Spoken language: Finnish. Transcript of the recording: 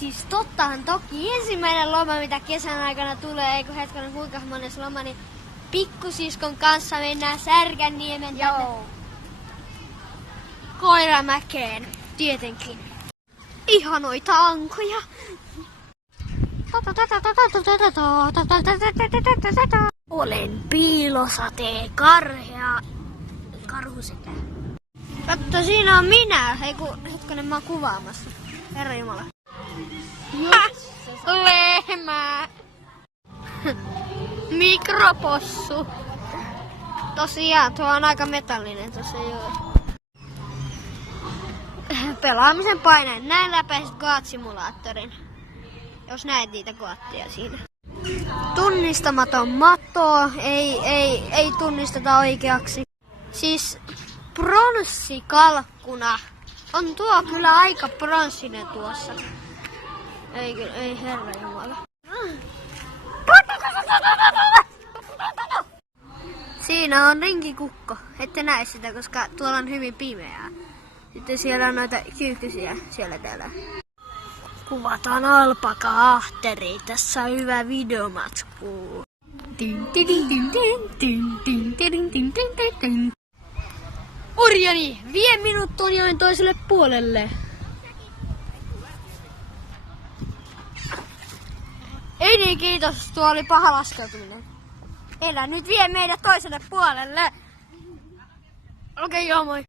Siis tottahan toki ensimmäinen loma, mitä kesän aikana tulee, eikö hetkonen kuinka monessa loma, niin pikkusiskon kanssa mennään Särkänniemen Koiramäkeen, tietenkin. Ihanoita ankoja. Olen piilosatee karhea karhusekä. Katso, siinä on minä. Hei kun hetkonen, mä oon kuvaamassa. Herra Jumala. Lehmä. Mikropossu. Tosiaan, tuo on aika metallinen tossa joo. Pelaamisen paineen. Näin läpäisit Goat-simulaattorin. Jos näet niitä goatteja siinä. Tunnistamaton matto. Ei tunnisteta oikeaksi. Siis pronssikalkkuna. On tuo kyllä aika pronssinen tuossa. Ei herra jumala. Siinä on rinkikukko. Ette näe sitä, koska tuolla on hyvin pimeää. Sitten siellä on noita kyykkysiä siellä täällä. Kuvataan alpaka-ahteri. Tässä on hyvä videomatsku. Orjani, vie minut Tonjoen toiselle puolelle. Ei niin, kiitos. Tuo oli paha laskeutuminen. Elä nyt vie meidät toiselle puolelle. Okei, joo moi.